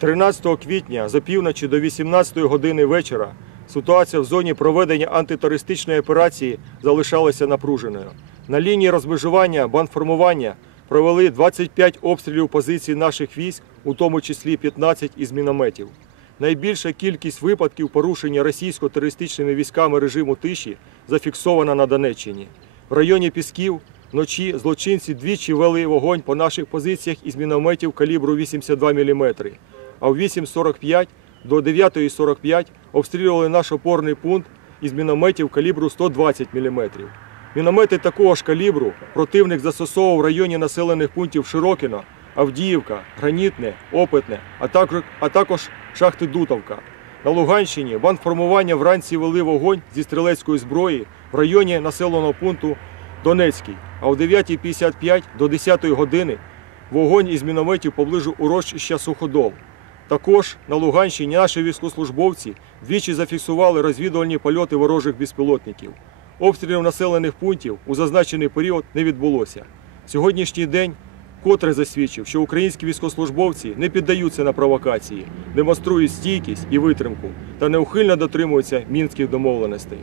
13 квітня за півночі до 18 години вечора ситуація в зоні проведення антитерористичної операції залишалася напруженою. На лінії розмежування бандформування провели 25 обстрілів позицій наших військ, у тому числі 15 із мінометів. Найбільша кількість випадків порушення російсько-терористичними військами режиму тиші зафіксована на Донеччині. В районі Пісків вночі злочинці двічі вели вогонь по наших позиціях із мінометів калібру 82 мм, а в 8.45 до 9.45 обстрілювали наш опорний пункт із мінометів калібру 120 мм. Міномети такого ж калібру противник застосовував в районі населених пунктів Широкіно, Авдіївка, Гранітне, Опитне, а також, шахти Дутовка. На Луганщині бандформування вранці вели вогонь зі стрілецької зброї в районі населеного пункту Донецький, а о 9.55 до 10 години вогонь із мінометів поближу урочища Суходол. Також на Луганщині наші військовослужбовці двічі зафіксували розвідувальні польоти ворожих безпілотників. Обстрілів населених пунктів у зазначений період не відбулося. Сьогоднішній день котре засвідчив, що українські військовослужбовці не піддаються на провокації, демонструють стійкість і витримку та неухильно дотримуються мінських домовленостей.